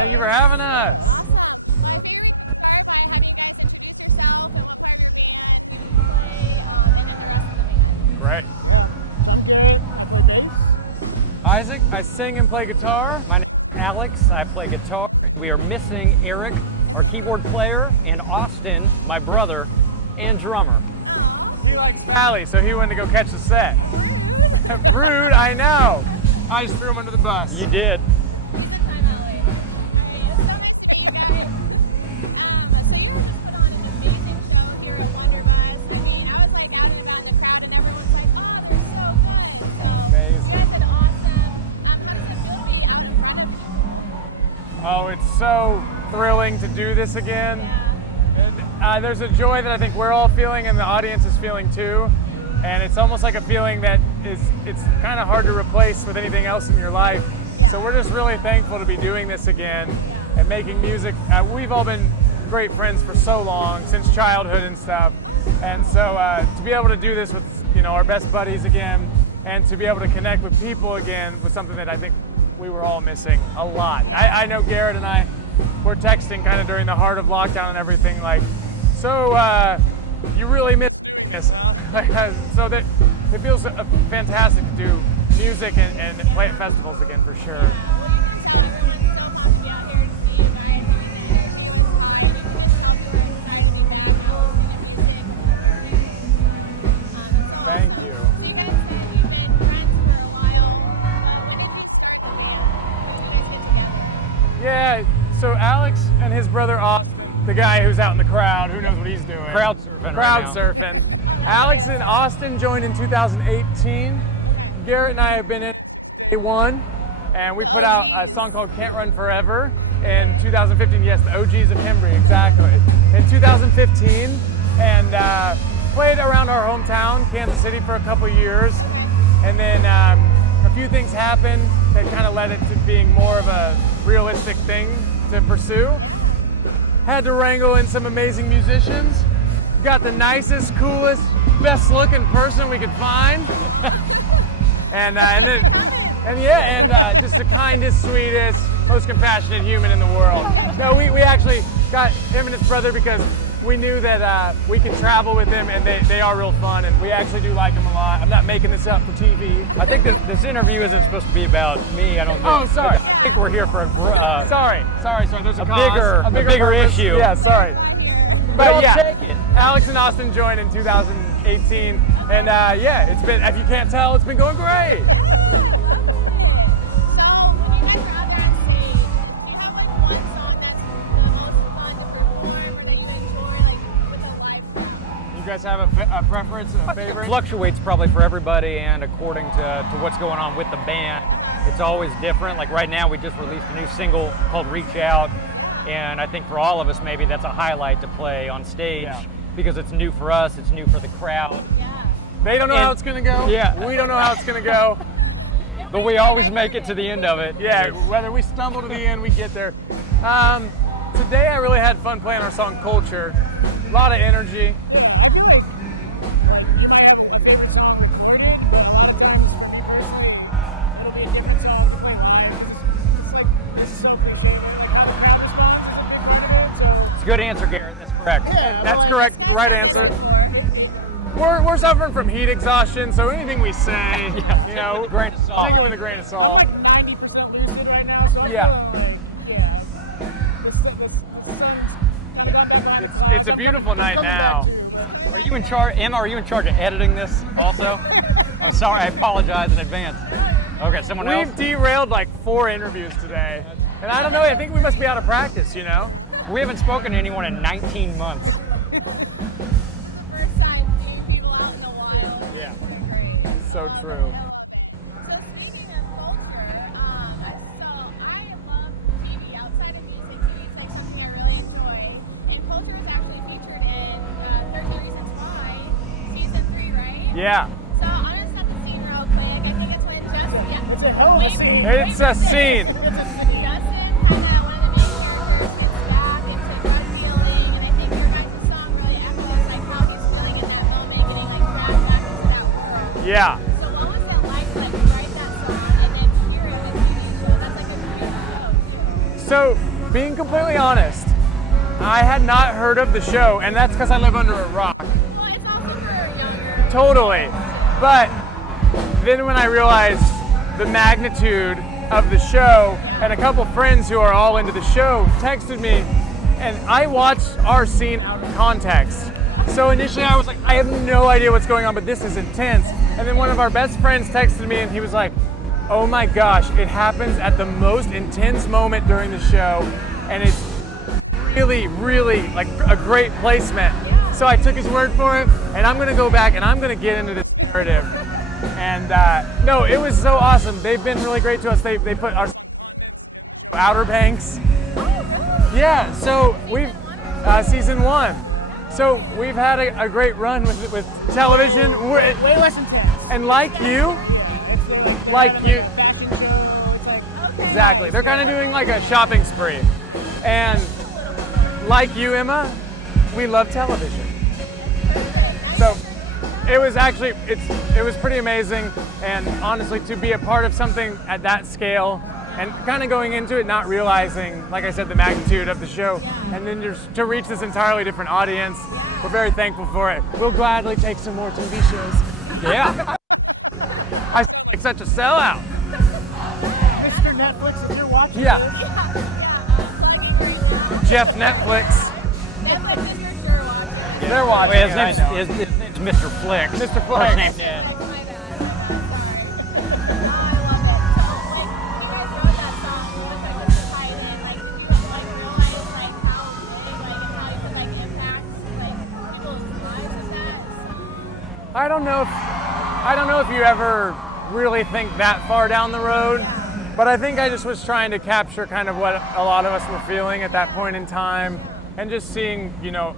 Thank you for having us. Great. Isaac, I sing and play guitar. My name is Alex, I play guitar. We are missing Eric, our keyboard player, and Austin, my brother, and drummer. He likes Sally, so he went to go catch the set. Rude, I know. I just threw him under the bus. You did. Oh, it's so thrilling to do this again. And, there's a joy that I think we're all feeling and the audience is feeling too. And it's almost like a feeling that it's kind of hard to replace with anything else in your life. So we're just really thankful to be doing this again and making music. We've all been great friends for so long, since childhood and stuff. And so to be able to do this with our best buddies again and to be able to connect with people again was something that I think we were all missing a lot. I know Garrett and I were texting kind of during the heart of lockdown and everything like, so you really miss us, huh? So that it feels fantastic to do music and play at festivals again for sure. Thank you. Yeah, so Alex and his brother Austin, the guy who's out in the crowd, who knows what he's doing? Crowd surfing. Crowd surfing. Alex and Austin joined in 2018. Garrett and I have been in A1, and we put out a song called Can't Run Forever in 2015. Yes, the OGs of Hembree, exactly. In 2015, and played around our hometown, Kansas City, for a couple years. And then a few things happened that kind of led it to being more of a realistic thing to pursue. Had to wrangle in some amazing musicians. Got the nicest, coolest, best looking person we could find. and just the kindest, sweetest, most compassionate human in the world. No, we actually got him and his brother because we knew that we could travel with them, and they are real fun, and we actually do like them a lot. I'm not making this up for TV. I think this interview isn't supposed to be about me. I don't think. Oh, sorry. I think we're here for sorry. There's a bigger issue. Yeah, sorry. But yeah, take it. Alex and Austin joined in 2018, and yeah, it's been, if you can't tell, it's been going great. You guys have a preference, a favorite? It fluctuates probably for everybody, and according to what's going on with the band, it's always different. Like right now, we just released a new single called Reach Out, and I think for all of us, maybe that's a highlight to play on stage because it's new for us, it's new for the crowd. Yeah. They don't know how it's gonna go. Yeah. We don't know how it's gonna go. But we always make it to the end of it. Yeah, whether we stumble to the end, we get there. Today I really had fun playing our song Culture. A lot of energy. It's a good answer, Garrett. That's correct. Yeah, that's correct. Right answer. We're suffering from heat exhaustion, so anything we say, you know, with a grain of salt. Take it with a grain of salt. Like 90% lucid right now, so It's a beautiful night now. Are you in charge, Emma? Are you in charge of editing this also? I'm sorry. I apologize in advance. Okay, someone else. We've derailed like 4 interviews today, and I don't know. I think we must be out of practice. You know. We haven't spoken to anyone in 19 months. Yeah. So true. Yeah. So I'm gonna set the scene real quick. I think it's when Justin. It's a hell of a scene. It's a scene. Justin, one of the main characters, gets back into drug dealing, and I think your guys' song really echoes like how he's feeling in that moment, getting like dragged back into that world. Yeah. So what was it like to write that song and then hear it on the TV show? That's like a great show. So being completely honest, I had not heard of the show, and that's because I live under a rock. Well, it's also for younger. Totally. But then when I realized the magnitude of the show, and a couple friends who are all into the show texted me, and I watched our scene out of context. So initially I was like, I have no idea what's going on, but this is intense. And then one of our best friends texted me and he was like, oh my gosh, it happens at the most intense moment during the show, and it's really, really like a great placement. So I took his word for it, and I'm gonna go back and I'm gonna get into this narrative. And no, it was so awesome. They've been really great to us. They put our Outer Banks. Yeah, so we've season 1. So we've had a great run with television. Way less intense. And like you, Fashion show. It's like, exactly. They're kind of doing like a shopping spree. And like you, Emma, we love television. So it was actually, it was pretty amazing. And honestly, to be a part of something at that scale and kind of going into it not realizing, like I said, the magnitude of the show, and then just to reach this entirely different audience, we're very thankful for it. We'll gladly take some more TV shows. Yeah. I like such a sellout. Mr. Netflix, if you're watching Yeah. this, Jeff Netflix. Netflix is for sure watching. They're watching. Wait, his it, I name's, know. his name's Mr. Flicks. Mr. Flicks. First name, That's my bad. Sorry. I love that. So, like, when you guys wrote that song, what was like the pilot? Like, did you like realize like how big, like, and how you could like impact like people's lives with that song? I don't know if you ever really think that far down the road, but I think I just was trying to capture kind of what a lot of us were feeling at that point in time, and just seeing, you know,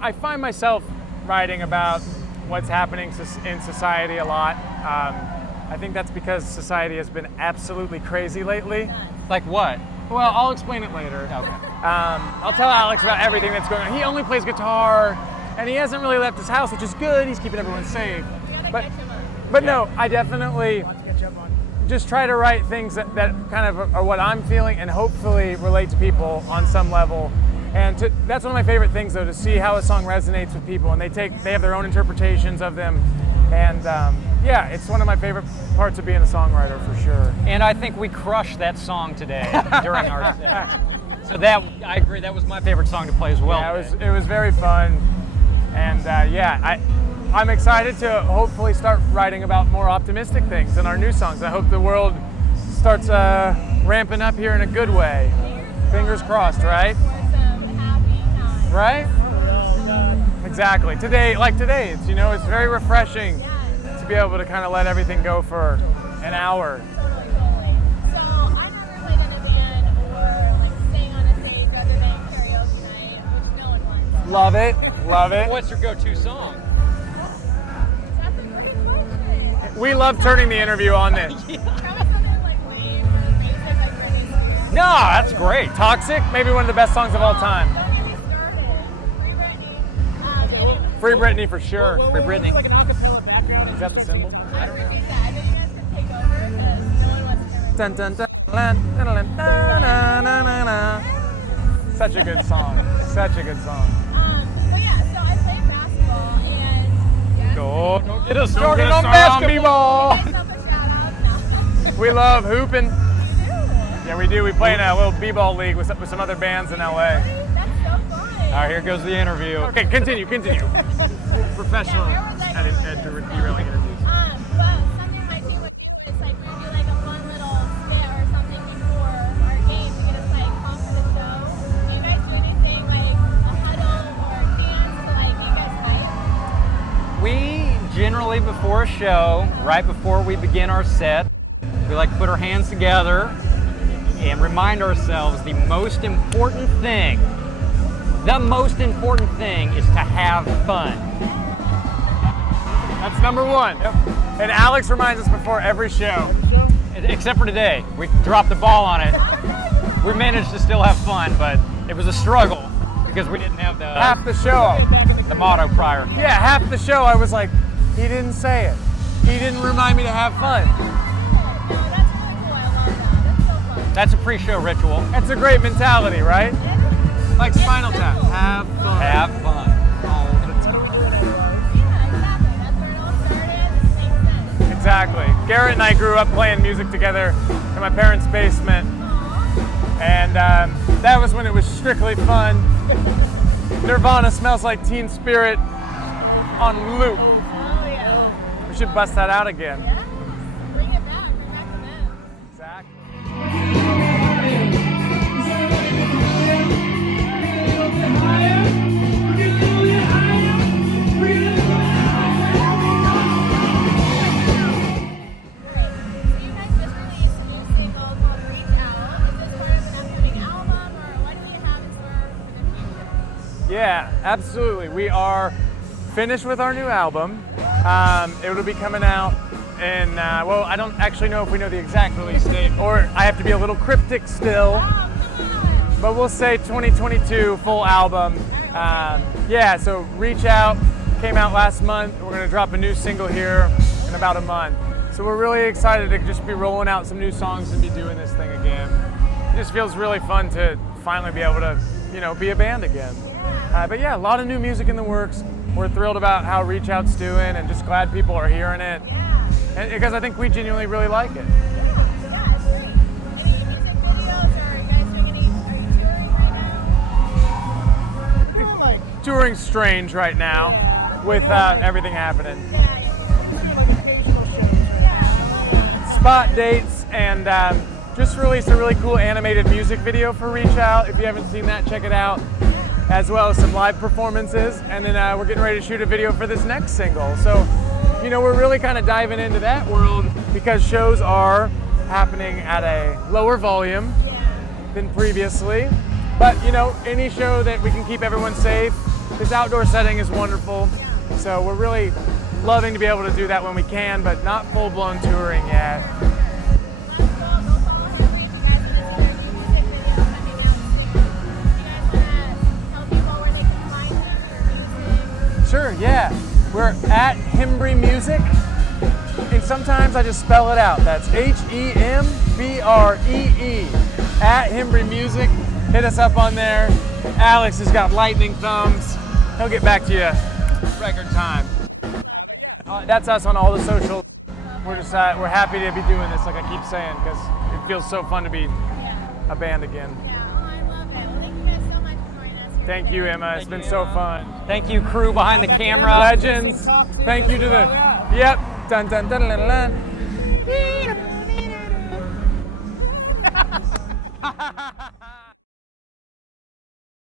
I find myself writing about what's happening in society a lot. I think that's because society has been absolutely crazy lately. Like what? Well, I'll explain it later. Okay. I'll tell Alex about everything that's going on. He only plays guitar, and he hasn't really left his house, which is good. He's keeping everyone safe. But no, I definitely to catch up on. just try to write things that kind of are what I'm feeling and hopefully relate to people on some level. And that's one of my favorite things, though, to see how a song resonates with people, and they have their own interpretations of them. And yeah, it's one of my favorite parts of being a songwriter for sure. And I think we crushed that song today during our set. So that, I agree, that was my favorite song to play as well. Yeah, today. it was very fun, and yeah, I'm excited to hopefully start writing about more optimistic things in our new songs. I hope the world starts ramping up here in a good way. Fingers crossed, right? For some happy times. Right? Exactly. Today, it's, you know, it's very refreshing to be able to kind of let everything go for an hour. Totally. So I've never played in a band or like staying on a stage rather than karaoke night, which no one wants. Love it. Love it. What's your go-to song? That's a great question. We love turning the interview on this. Probably something like way more basic, like Britney Spears. No, that's great. Toxic, maybe one of the best songs of all time. Don't get me started. Free Britney for sure. Free Britney. It's like an acapella background. Is that the symbol? I appreciate that. I think you guys can take over because no one wants to hear my Dun, dun, dun, dun, dun, dun, dun, dun, dun, dun. Such a good song. Such a good song. But yeah, so I played basketball and Don't get us Don't started get on us started basketball. b-ball. myself a shout out now. We love hooping. Yeah, we do. We play in a little b-ball league with some other bands in LA. That's so fun. All right, here goes the interview. Okay, continue. Professional at derailing interviews. But something my team would is like we would do like a fun little spit or something before our game to get us like pumped for the show. Do you guys do anything like a huddle or a dance to like get you guys hyped? We generally, before a show, right before we begin our set, we like to put our hands together and remind ourselves the most important thing is to have fun. That's number one. Yep. And Alex reminds us before every show. Except for today. We dropped the ball on it. We managed to still have fun, but it was a struggle because we didn't have Half the show. the motto prior. Yeah, half the show I was like, he didn't say it. He didn't remind me to have fun. No, that's really cool. I love that. That's so fun. That's a pre-show ritual. It's a great mentality, right? Like Spinal Tap. simple. Have fun. Have fun. All the time. Yeah, exactly. That's where it all started. Makes sense. Exactly. Garrett and I grew up playing music together in my parents' basement, and that was when it was strictly fun. Nirvana Smells Like Teen Spirit on loop. Oh yeah. We should bust that out again. Yeah. Bring it back. Bring back the men. Exactly. Great. So you guys just released a new single called Reach Out. Is this part of an upcoming album, or what do you have in store for the future? Yeah, absolutely. We are finished with our new album. It'll be coming out in, well, I don't actually know if we know the exact release date, or I have to be a little cryptic still, Oh, come on. but we'll say 2022 full album. Yeah, so Reach Out came out last month. We're going to drop a new single here in about a month. So we're really excited to just be rolling out some new songs and be doing this thing again. It just feels really fun to finally be able to, you know, be a band again. But yeah, a lot of new music in the works. We're thrilled about how Reach Out's doing and just glad people are hearing it. And because I think we genuinely really like it. Yeah, it's great. Any music videos, or are you guys doing any? Are you touring right now? Doing like Touring strange right now with everything happening. like occasional shows. Yeah. Spot dates and just released a really cool animated music video for Reach Out. If you haven't seen that, check it out. As well as some live performances. And then we're getting ready to shoot a video for this next single. So, you know, we're really kind of diving into that world because shows are happening at a lower volume than previously. But, you know, any show that we can keep everyone safe, this outdoor setting is wonderful. So we're really loving to be able to do that when we can, but not full-blown touring yet. Sure, yeah. We're at Hembree Music, and sometimes I just spell it out. That's Hembree, at Hembree Music. Hit us up on there. Alex has got lightning thumbs. He'll get back to you record time. That's us on all the socials. We're just we're happy to be doing this, like I keep saying, because it feels so fun to be a band again. Thank you, Emma. It's been so fun. Thank you, crew behind the camera. Legends. Thank you to the. Yep. Dun dun dun dun dun. dun.